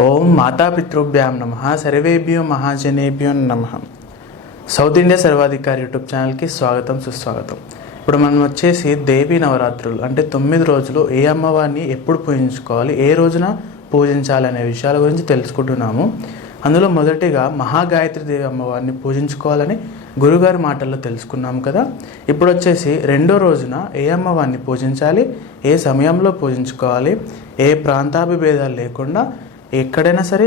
ఓం మాతాపితృభ్యాం నమ సర్వేభ్యో మహాజనేభ్యో నమ. South India సర్వాధికారి యూట్యూబ్ ఛానల్కి స్వాగతం సుస్వాగతం. ఇప్పుడు మనం వచ్చేసి దేవీ నవరాత్రులు అంటే 9 రోజులు ఏ అమ్మవారిని ఎప్పుడు పూజించుకోవాలి, ఏ రోజున పూజించాలి అనే విషయాల గురించి తెలుసుకుంటున్నాము. అందులో మొదటిగా మహాగాయత్రి దేవి అమ్మవారిని పూజించుకోవాలని గురుగారి మాటల్లో తెలుసుకున్నాము కదా. ఇప్పుడు వచ్చేసి రెండో రోజున ఏ అమ్మవారిని పూజించాలి, ఏ సమయంలో పూజించుకోవాలి, ఏ ప్రాంతాభిభేదాలు లేకుండా ఎక్కడైనా సరే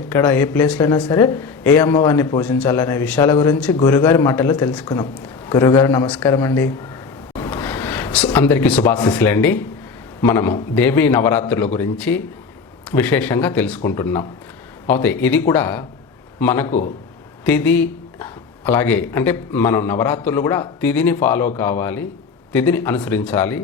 ఇక్కడ ఏ ప్లేస్లో అయినా సరే ఏ అమ్మవారిని పూజించాలనే విషయాల గురించి గురుగారి మాటల్లో తెలుసుకున్నాం. గురుగారు నమస్కారం అండి. అందరికీ శుభాశీస్సులండి. మనము దేవీ నవరాత్రుల గురించి విశేషంగా తెలుసుకుంటున్నాం. అయితే ఇది కూడా మనకు తిథి, అలాగే అంటే మనం నవరాత్రులు కూడా తిథిని ఫాలో కావాలి, తిథిని అనుసరించాలి,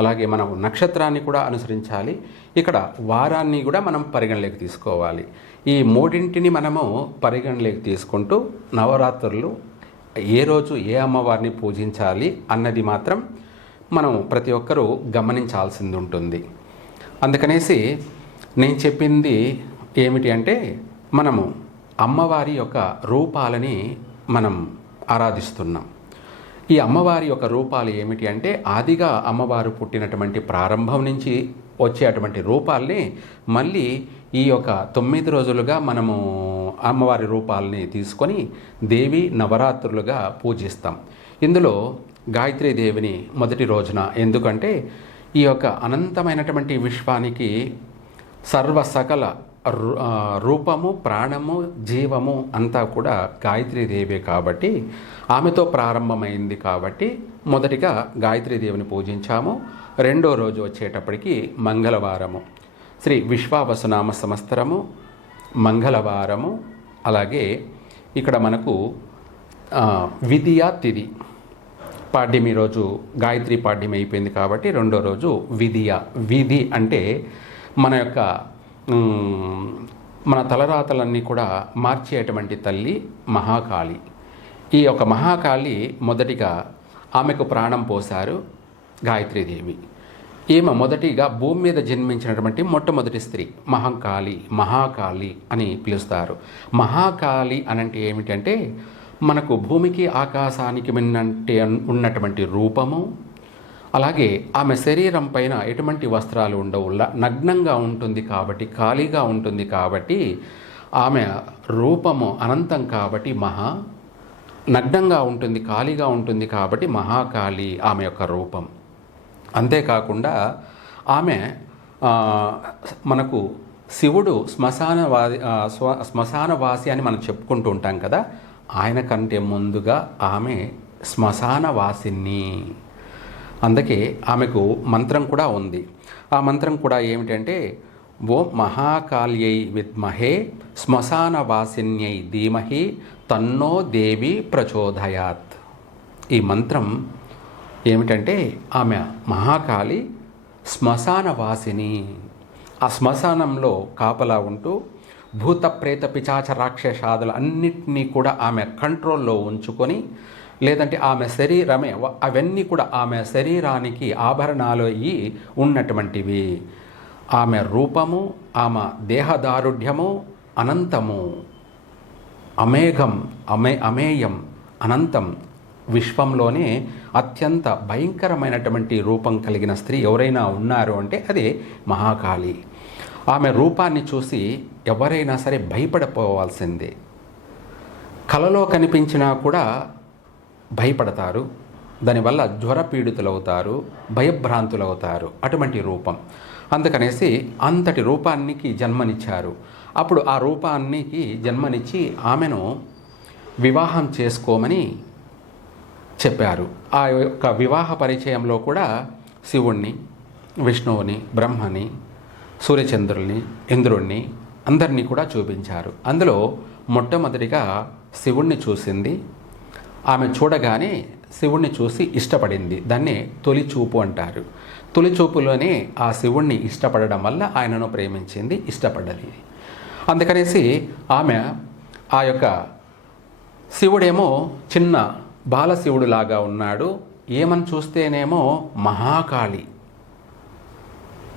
అలాగే మనం నక్షత్రాన్ని కూడా అనుసరించాలి, ఇక్కడ వారాన్ని కూడా మనం పరిగణలోకి తీసుకోవాలి. ఈ మూడింటిని మనము పరిగణలోకి తీసుకుంటూ నవరాత్రులు ఏ రోజు ఏ అమ్మవారిని పూజించాలి అన్నది మాత్రం మనం ప్రతి ఒక్కరూ గమనించాల్సింది ఉంటుంది. అందుకనేసి నేను చెప్పింది ఏమిటి అంటే, మనము అమ్మవారి యొక్క రూపాలని మనం ఆరాధిస్తున్నాం. ఈ అమ్మవారి యొక్క రూపాలు ఏమిటి అంటే, ఆదిగా అమ్మవారు పుట్టినటువంటి ప్రారంభం నుంచి వచ్చేటువంటి రూపాల్ని మళ్ళీ ఈ యొక్క 9 రోజులుగా మనము అమ్మవారి రూపాలని తీసుకొని దేవి నవరాత్రులుగా పూజిస్తాం. ఇందులో గాయత్రీదేవిని మొదటి రోజున, ఎందుకంటే ఈ యొక్క అనంతమైనటువంటి విశ్వానికి సకల రూపము, ప్రాణము, జీవము అంతా కూడా గాయత్రీదేవే కాబట్టి, ఆమెతో ప్రారంభమైంది కాబట్టి మొదటిగా గాయత్రీదేవిని పూజించాము. రెండో రోజు వచ్చేటప్పటికి మంగళవారము, శ్రీ విశ్వావసునామ సంవత్సరము మంగళవారము. అలాగే ఇక్కడ మనకు విధియా తిథి, పాడ్యమి రోజు గాయత్రి పాడ్యమి అయిపోయింది కాబట్టి రెండో రోజు విధియా. విధి అంటే మన తలరాతలన్నీ కూడా మార్చేటువంటి తల్లి మహాకాళి. ఈ యొక్క మహాకాళి మొదటిగా ఆమెకు ప్రాణం పోశారు గాయత్రీదేవి. ఈమె మొదటిగా భూమి మీద జన్మించినటువంటి మొట్టమొదటి స్త్రీ మహాకాళి అని పిలుస్తారు. మహాకాళి అనంటే ఏమిటంటే, మనకు భూమికి ఆకాశానికి మిన్నంటే ఉన్నటువంటి రూపము, అలాగే ఆమె శరీరం పైన ఎటువంటి వస్త్రాలు ఉండవు, నగ్నంగా ఉంటుంది కాబట్టి, ఖాళీగా ఉంటుంది కాబట్టి, ఆమె రూపము అనంతం కాబట్టి నగ్నంగా ఉంటుంది, ఖాళీగా ఉంటుంది కాబట్టి మహాకాళి ఆమె యొక్క రూపం. అంతేకాకుండా ఆమె మనకు శివుడు శ్మశానవాసి అని మనం చెప్పుకుంటూ ఉంటాం కదా, ఆయన కంటే ముందుగా ఆమె శ్మశానవాసిని. అందుకే ఆమెకు మంత్రం కూడా ఉంది. ఆ మంత్రం కూడా ఏమిటంటే, ఓం మహాకాళ్యై విద్మహే శ్మశానవాసిన్యై ధీమహి తన్నో దేవి ప్రచోదయాత్. ఈ మంత్రం ఏమిటంటే, ఆమె మహాకాళి శ్మశానవాసిని. ఆ శ్మశానంలో కాపలా ఉంటూ భూత ప్రేత పిశాచ రాక్షసాదులు అన్నిటినీ కూడా ఆమె కంట్రోల్లో ఉంచుకొని, లేదంటే ఆమె శరీరమే అవన్నీ కూడా ఆమె శరీరానికి ఆభరణాలు అయ్యి ఉన్నటువంటివి. ఆమె రూపము, ఆమె దేహదారుఢ్యము అనంతము, అమేయం అనంతం. విశ్వంలోనే అత్యంత భయంకరమైనటువంటి రూపం కలిగిన స్త్రీ ఎవరైనా ఉన్నారు అంటే అదే మహాకాళి. ఆమె రూపాన్ని చూసి ఎవరైనా సరే భయపడిపోవాల్సిందే. కలలో కనిపించినా కూడా భయపడతారు, దానివల్ల జ్వరపీడితులవుతారు, భయభ్రాంతులవుతారు. అటువంటి రూపం. అందుకనేసి అంతటి రూపానికి జన్మనిచ్చారు. అప్పుడు ఆ రూపానికి జన్మనిచ్చి ఆమెను వివాహం చేసుకోమని చెప్పారు. ఆ యొక్క వివాహ పరిచయంలో కూడా శివుణ్ణి, విష్ణువుని, బ్రహ్మని, సూర్యచంద్రుల్ని, ఇంద్రుణ్ణి అందరినీ కూడా చూపించారు. అందులో మొట్టమొదటిగా శివుణ్ణి చూసింది. ఆమె చూడగానే శివుణ్ణి చూసి ఇష్టపడింది. దాన్నే తొలి చూపు అంటారు. తొలి చూపులోనే ఆ శివుణ్ణి ఇష్టపడడం వల్ల ఆయనను ప్రేమించింది, ఇష్టపడ్డది. అందుకనేసి ఆమె ఆ యొక్క శివుడేమో చిన్న బాలశివుడు లాగా ఉన్నాడు, ఏమని చూస్తేనేమో మహాకాళి,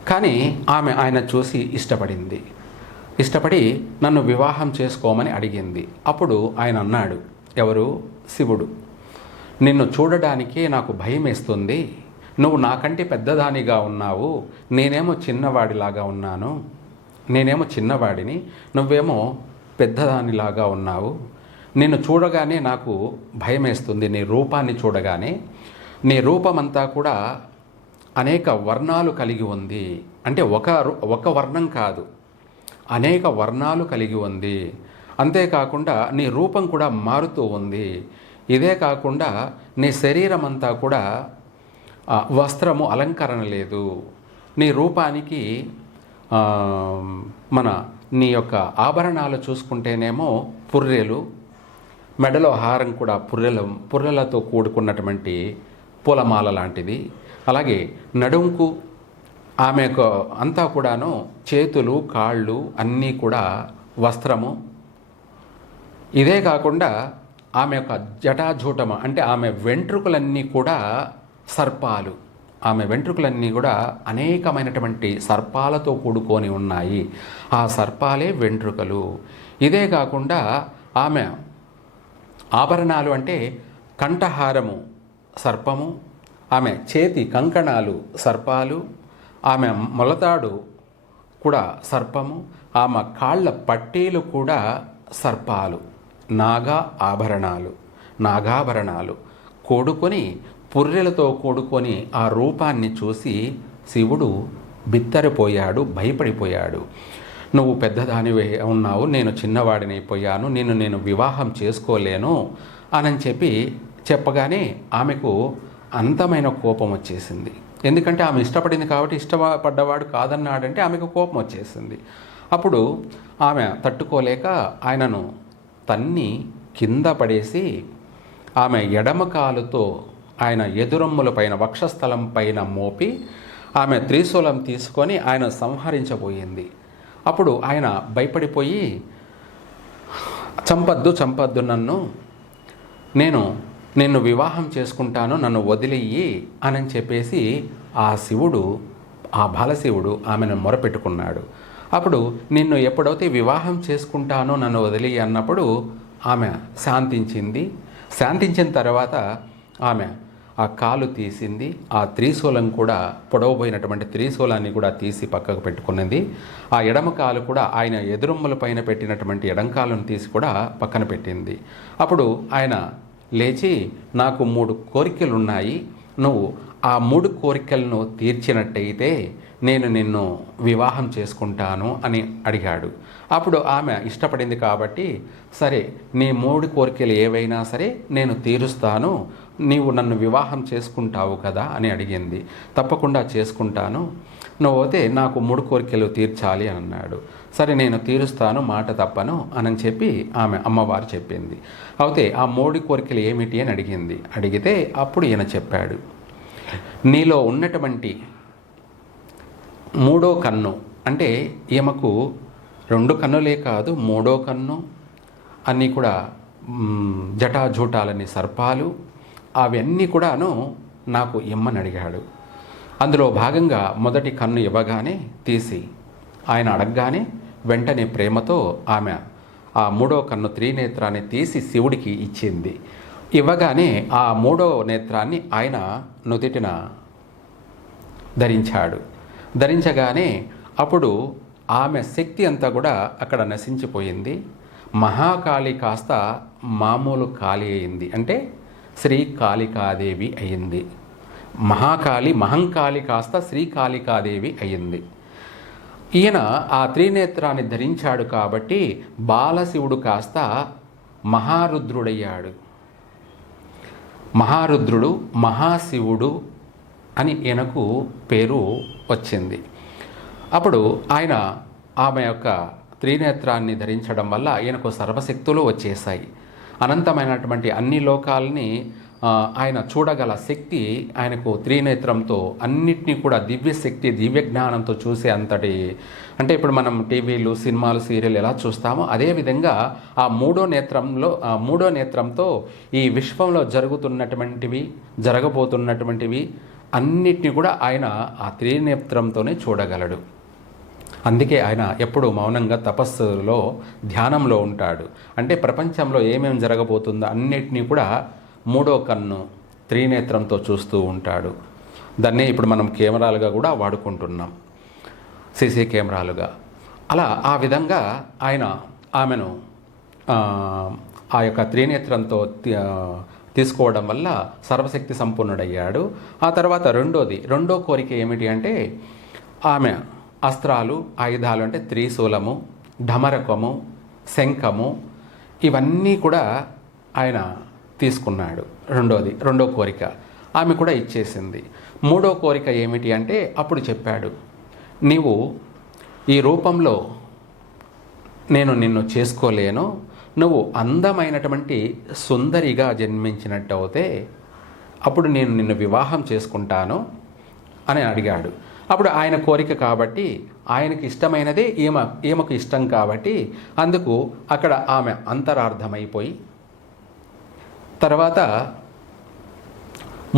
కానీ ఆయన చూసి ఇష్టపడింది. ఇష్టపడి నన్ను వివాహం చేసుకోమని అడిగింది. అప్పుడు ఆయన అన్నాడు, ఎవరు? శివుడు, నిన్ను చూడడానికే నాకు భయం వేస్తుంది. నువ్వు నాకంటే పెద్దదానిగా ఉన్నావు, నేనేమో చిన్నవాడిలాగా ఉన్నాను. నేనేమో చిన్నవాడిని, నువ్వేమో పెద్దదానిలాగా ఉన్నావు. నిన్ను చూడగానే నాకు భయం వేస్తుంది. నీ రూపాన్ని చూడగానే, నీ రూపమంతా కూడా అనేక వర్ణాలు కలిగి ఉంది. అంటే ఒక వర్ణం కాదు, అనేక వర్ణాలు కలిగి ఉంది. అంతేకాకుండా నీ రూపం కూడా మారుతూ ఉంది. ఇదే కాకుండా నీ శరీరం అంతా కూడా వస్త్రము అలంకరణ లేదు. నీ రూపానికి నీ యొక్క ఆభరణాలు చూసుకుంటేనేమో పుర్రెలు, మెడలో హారం కూడా పుర్రెలతో కూడుకున్నటువంటి పూలమాల లాంటిది. అలాగే నడుంకు ఆమె అంతా కూడాను చేతులు కాళ్ళు అన్నీ కూడా వస్త్రము. ఇదే కాకుండా ఆమె యొక్క జటాజూటము అంటే ఆమె వెంట్రుకలన్నీ కూడా సర్పాలు. ఆమె వెంట్రుకలన్నీ కూడా అనేకమైనటువంటి సర్పాలతో కూడుకొని ఉన్నాయి. ఆ సర్పాలే వెంట్రుకలు. ఇదే కాకుండా ఆమె ఆభరణాలు అంటే కంఠహారము సర్పము, ఆమె చేతి కంకణాలు సర్పాలు, ఆమె మొలతాడు కూడా సర్పము, ఆమె కాళ్ళ పట్టీలు కూడా సర్పాలు. నాగాభరణాలు కూడుకొని పుర్రెలతో కూడుకొని ఆ రూపాన్ని చూసి శివుడు బిత్తరిపోయాడు, భయపడిపోయాడు. నువ్వు పెద్దదానివే ఉన్నావు, నేను చిన్నవాడినైపోయాను, నేను వివాహం చేసుకోలేను అని చెప్పగానే ఆమెకు అంతమైన కోపం వచ్చేసింది. ఎందుకంటే ఆమె ఇష్టపడింది కాబట్టి, ఇష్టపడ్డవాడు కాదన్నాడంటే ఆమెకు కోపం వచ్చేసింది. అప్పుడు ఆమె తట్టుకోలేక ఆయనను తన్ని కింద పడేసి ఆమె ఎడమ కాలుతో ఆయన ఎదురొమ్ముల పైన వక్షస్థలం పైన మోపి ఆమె త్రిశూలం తీసుకొని ఆయన సంహరించబోయింది. అప్పుడు ఆయన భయపడిపోయి, చంపద్దు నిన్ను వివాహం చేసుకుంటాను, నన్ను వదిలేయి అని చెప్పేసి ఆ బాలశివుడు ఆమెను మొరపెట్టుకున్నాడు. అప్పుడు నిన్ను ఎప్పుడైతే వివాహం చేసుకుంటానో నన్ను వదిలేయి అన్నప్పుడు ఆమె శాంతించిన తర్వాత ఆమె ఆ కాలు తీసింది. ఆ త్రిశూలం కూడా పొడవబోయినటువంటి త్రిశూలాన్ని కూడా తీసి పక్కకు పెట్టుకున్నది. ఆ ఎడమ కాలు కూడా ఆయన ఎదురొమ్మల పైన పెట్టినటువంటి ఎడంకాలను తీసి కూడా పక్కన పెట్టింది. అప్పుడు ఆయన లేచి, నాకు 3 కోరికలు ఉన్నాయి, నువ్వు ఆ 3 కోరికలను తీర్చినట్టయితే నేను నిన్ను వివాహం చేసుకుంటాను అని అడిగాడు. అప్పుడు ఆమె ఇష్టపడింది కాబట్టి, సరే నీ 3 కోరికలు ఏవైనా సరే నేను తీరుస్తాను, నీవు నన్ను వివాహం చేసుకుంటావు కదా అని అడిగింది. తప్పకుండా చేసుకుంటాను, నువ్వు అయితే నాకు 3 కోరికలు తీర్చాలి అని అన్నాడు. సరే నేను తీరుస్తాను, మాట తప్పను అని చెప్పి ఆమె అమ్మవారు చెప్పింది. అయితే ఆ 3 కోరికలు ఏమిటి అని అడిగితే అప్పుడు ఈయన చెప్పాడు, నీలో ఉన్నటువంటి 3వ కన్ను, అంటే ఈమెకు 2 కన్నులే కాదు 3వ కన్ను అన్నీ కూడా జటాజూటాలని సర్పాలు అవన్నీ కూడాను నాకు ఇమ్మని అడిగాడు. అందులో భాగంగా మొదటి కన్ను ఇవ్వగానే తీసి ఆయన అడగగానే వెంటనే ప్రేమతో ఆమె ఆ 3వ కన్ను త్రినేత్రాన్ని తీసి శివుడికి ఇచ్చింది. ఇవ్వగానే ఆ 3వ నేత్రాన్ని ఆయన నుదిటిన ధరించగానే అప్పుడు ఆమె శక్తి అంతా కూడా అక్కడ నశించిపోయింది. మహాకాళి కాస్త మామూలు కాళి అయింది, అంటే శ్రీ కాళికాదేవి అయింది. మహంకాళి కాస్త శ్రీ కాళికాదేవి అయింది. ఈయన ఆ త్రినేత్రాన్ని ధరించాడు కాబట్టి బాలశివుడు కాస్త మహారుద్రుడయ్యాడు. మహారుద్రుడు, మహాశివుడు అని ఈయనకు పేరు వచ్చింది. అప్పుడు ఆయన ఆమె యొక్క త్రినేత్రాన్ని ధరించడం వల్ల ఈయనకు సర్వశక్తులు వచ్చేసాయి. అనంతమైనటువంటి అన్ని లోకాలని ఆయన చూడగల శక్తి ఆయనకు త్రినేత్రంతో అన్నిటినీ కూడా దివ్యశక్తి, దివ్య జ్ఞానంతో చూసే అంతటి, అంటే ఇప్పుడు మనం టీవీలు, సినిమాలు, సీరియల్ ఎలా చూస్తామో అదేవిధంగా ఆ 3వ నేత్రంతో ఈ విశ్వంలో జరగబోతున్నటువంటివి అన్నిటినీ కూడా ఆయన ఆ త్రినేత్రంతోనే చూడగలడు. అందుకే ఆయన ఎప్పుడు మౌనంగా తపస్సులో ధ్యానంలో ఉంటాడు. అంటే ప్రపంచంలో ఏమేమి జరగబోతుందో అన్నిటినీ కూడా మూడో కన్ను త్రినేత్రంతో చూస్తూ ఉంటాడు. దాన్నే ఇప్పుడు మనం కెమెరాలుగా కూడా వాడుకుంటున్నాం, సీసీ కెమెరాలుగా. అలా ఆ విధంగా ఆయన ఆమెను ఆ యొక్క త్రినేత్రంతో తీసుకోవడం వల్ల సర్వశక్తి సంపూర్ణుడయ్యాడు. ఆ తర్వాత రెండో కోరిక ఏమిటి అంటే ఆమె అస్త్రాలు, ఆయుధాలు అంటే త్రిశూలము, ఢమరకము, శంఖము ఇవన్నీ కూడా ఆయన తీసుకున్నాడు. రెండో కోరిక ఆమె కూడా ఇచ్చేసింది. మూడో కోరిక ఏమిటి అంటే అప్పుడు చెప్పాడు, నీవు ఈ రూపంలో నేను నిన్ను చేసుకోలేను, నువ్వు అందమైనటువంటి సుందరిగా జన్మించినట్టు అవుతే అప్పుడు నేను నిన్ను వివాహం చేసుకుంటాను అని అడిగాడు. అప్పుడు ఆయన కోరిక కాబట్టి, ఆయనకి ఇష్టమైనదే ఈమెకు ఇష్టం కాబట్టి అందుకు అక్కడ ఆమె అంతరార్థమైపోయి తర్వాత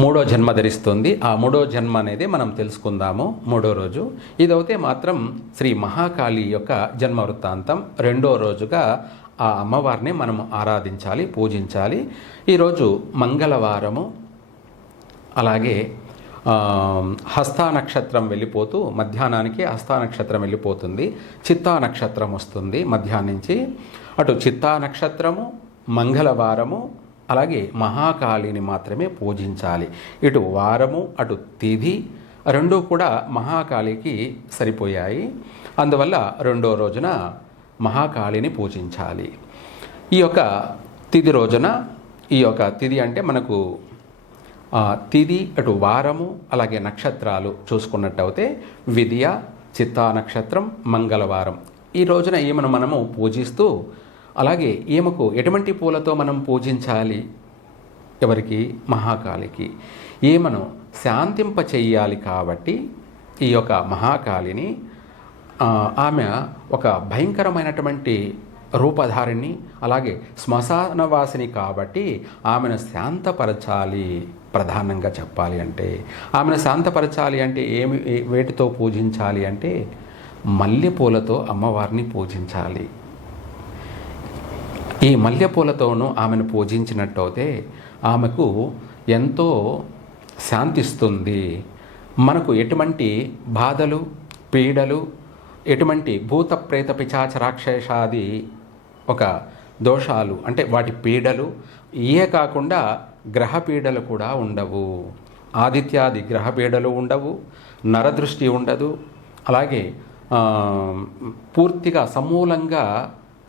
మూడో జన్మ ధరిస్తుంది. ఆ మూడో జన్మ అనేది మనం తెలుసుకుందాము మూడో రోజు. ఇదైతే మాత్రం శ్రీ మహాకాళి యొక్క జన్మ వృత్తాంతం. రెండో రోజుగా ఆ అమ్మవారిని మనం ఆరాధించాలి, పూజించాలి. ఈరోజు మంగళవారము. అలాగే హస్తా నక్షత్రం వెళ్ళిపోతూ మధ్యాహ్నానికి హస్తా నక్షత్రం వెళ్ళిపోతుంది, చిత్తా నక్షత్రం వస్తుంది మధ్యాహ్నం నుంచి. అటు చిత్తా నక్షత్రము, మంగళవారము, అలాగే మహాకాళిని మాత్రమే పూజించాలి. ఇటు వారము అటు తిథి రెండూ కూడా మహాకాళికి సరిపోయాయి. అందువల్ల రెండో రోజున మహాకాళిని పూజించాలి. ఈ యొక్క తిథి రోజున, ఈ యొక్క తిథి అంటే మనకు తిథి అటు వారము అలాగే నక్షత్రాలు చూసుకున్నట్టయితే విద్య, చిత్తా నక్షత్రం, మంగళవారం. ఈ రోజున ఈమెను మనము పూజిస్తూ, అలాగే ఈమెకు ఎటువంటి పూలతో మనం పూజించాలి? ఎవరికి? మహాకాళికి. ఈమెను శాంతింప చెయ్యాలి కాబట్టి ఈ యొక్క మహాకాళిని ఆమె ఒక భయంకరమైనటువంటి రూపధారిణి, అలాగే శ్మశానవాసిని కాబట్టి ఆమెను శాంతపరచాలి. ప్రధానంగా చెప్పాలి అంటే ఆమెను శాంతపరచాలి అంటే వేటితో పూజించాలి అంటే మల్లెపూలతో అమ్మవారిని పూజించాలి. ఈ మల్లెపూలతోనూ ఆమెను పూజించినట్టయితే ఆమెకు ఎంతో శాంతిస్తుంది. మనకు ఎటువంటి బాధలు, పీడలు, ఎటువంటి భూత ప్రేత పిశాచ రాక్షసాది ఒక దోషాలు అంటే వాటి పీడలు ఇయే కాకుండా గ్రహ పీడలు కూడా ఉండవు. ఆదిత్యాది గ్రహ పీడలు ఉండవు, నరదృష్టి ఉండదు. అలాగే పూర్తిగా సమూలంగా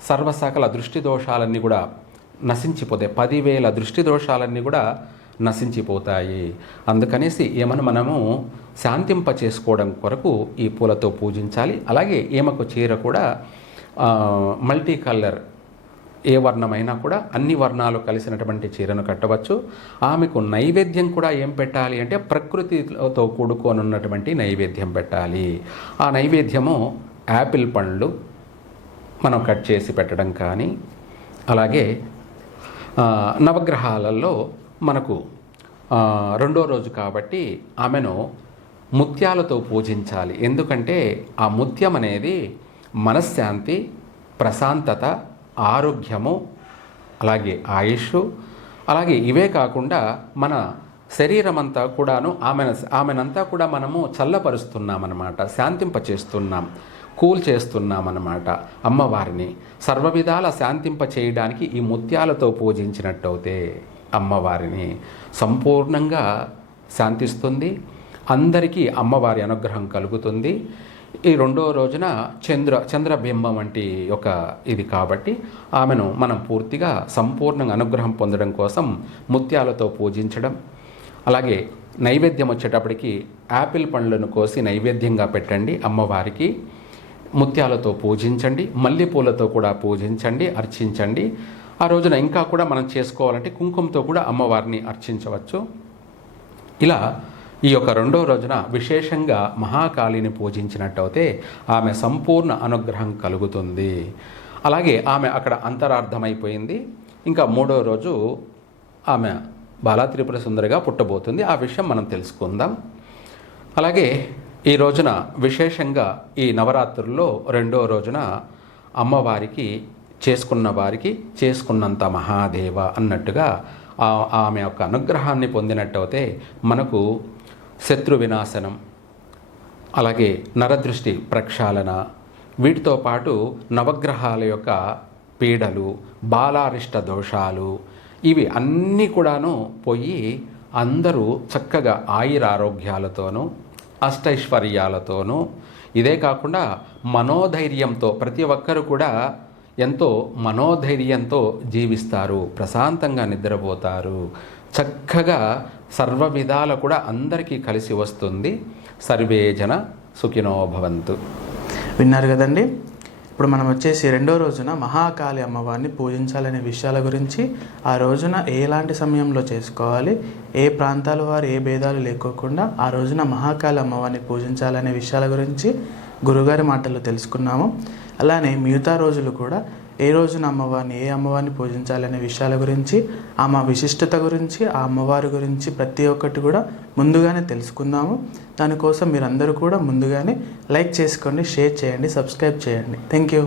సర్వసకల దృష్టి దోషాలన్నీ కూడా నశించిపోతాయి. 10,000 దృష్టి దోషాలన్నీ కూడా నశించిపోతాయి. అందుకనేసి ఏమను మనము శాంతింప చేసుకోవడం కొరకు ఈ పూలతో పూజించాలి. అలాగే ఈమెకు చీర కూడా మల్టీ కలర్, ఏ వర్ణమైనా కూడా అన్ని వర్ణాలు కలిసినటువంటి చీరను కట్టవచ్చు. ఆమెకు నైవేద్యం కూడా ఏం పెట్టాలి అంటే ప్రకృతితో కూడుకొని ఉన్నటువంటి నైవేద్యం పెట్టాలి. ఆ నైవేద్యము యాపిల్ పండ్లు మనం కట్ చేసి పెట్టడం కానీ, అలాగే నవగ్రహాలలో మనకు రెండో రోజు కాబట్టి ఆమెను ముత్యాలతో పూజించాలి. ఎందుకంటే ఆ ముత్యం అనేది మనశ్శాంతి, ప్రశాంతత, ఆరోగ్యము, అలాగే ఆయుష్, అలాగే ఇవే కాకుండా మన శరీరం అంతా కూడాను ఆమెనంతా కూడా మనము చల్లపరుస్తున్నామన్నమాట, శాంతింపచేస్తున్నాం, కూల్ చేస్తున్నామన్నమాట. అమ్మవారిని సర్వవిధాల శాంతింప చేయడానికి ఈ ముత్యాలతో పూజించినట్టయితే అమ్మవారిని సంపూర్ణంగా శాంతిస్తుంది. అందరికీ అమ్మవారి అనుగ్రహం కలుగుతుంది. ఈ రెండో రోజున చంద్రబింబం వంటి ఒక ఇది కాబట్టి ఆమెను మనం పూర్తిగా సంపూర్ణంగా అనుగ్రహం పొందడం కోసం ముత్యాలతో పూజించడం. అలాగే నైవేద్యం వచ్చేటప్పటికి యాపిల్ పండ్లను కోసి నైవేద్యంగా పెట్టండి అమ్మవారికి. ముత్యాలతో పూజించండి, మల్లెపూలతో కూడా పూజించండి, అర్చించండి. ఆ రోజున ఇంకా కూడా మనం చేసుకోవాలంటే కుంకుమతో కూడా అమ్మవారిని అర్చించవచ్చు. ఇలా ఈ యొక్క రెండో రోజున విశేషంగా మహాకాళిని పూజించినట్టయితే ఆమె సంపూర్ణ అనుగ్రహం కలుగుతుంది. అలాగే ఆమె అక్కడ అంతరార్థమైపోయింది. ఇంకా మూడో రోజు ఆమె బాలా త్రిపుర సుందరిగా పుట్టబోతుంది. ఆ విషయం మనం తెలుసుకుందాం. అలాగే ఈ రోజున విశేషంగా ఈ నవరాత్రుల్లో రెండో రోజున అమ్మవారికి చేసుకున్న వారికి చేసుకున్నంత మహాదేవ అన్నట్టుగా ఆమె యొక్క అనుగ్రహాన్ని పొందినట్టయితే మనకు శత్రు వినాశనం, అలాగే నరదృష్టి ప్రక్షాళన, వీటితో పాటు నవగ్రహాల యొక్క పీడలు, బాలారిష్ట దోషాలు, ఇవి అన్నీ కూడాను పోయి అందరూ చక్కగా ఆయురారోగ్యాలతోనూ అష్టైశ్వర్యాలతోనూ, ఇదే కాకుండా మనోధైర్యంతో ప్రతి ఒక్కరు కూడా ఎంతో మనోధైర్యంతో జీవిస్తారు, ప్రశాంతంగా నిద్రపోతారు, చక్కగా సర్వ విధాల కూడా అందరికీ కలిసి వస్తుంది. సర్వే జన సుఖినో భవంతు. విన్నారు కదండి. ఇప్పుడు మనం వచ్చేసి రెండో రోజున మహాకాళి అమ్మవారిని పూజించాలనే విషయాల గురించి, ఆ రోజున ఎలాంటి సమయంలో చేసుకోవాలి, ఏ ప్రాంతాల వారు ఏ భేదాలు లేకోకుండా ఆ రోజున మహాకాళి అమ్మవారిని పూజించాలనే విషయాల గురించి గురుగారి మాటల్లో తెలుసుకున్నాము. అలానే మిగతా రోజులు కూడా ఏ రోజున ఏ అమ్మవారిని పూజించాలనే విషయాల గురించి, ఆమె విశిష్టత గురించి, ఆ అమ్మవారి గురించి ప్రతి ఒక్కటి కూడా ముందుగానే తెలుసుకుందాము. దానికోసం మీరందరూ కూడా ముందుగానే లైక్ చేసుకోండి, షేర్ చేయండి, సబ్స్క్రైబ్ చేయండి. Thank you.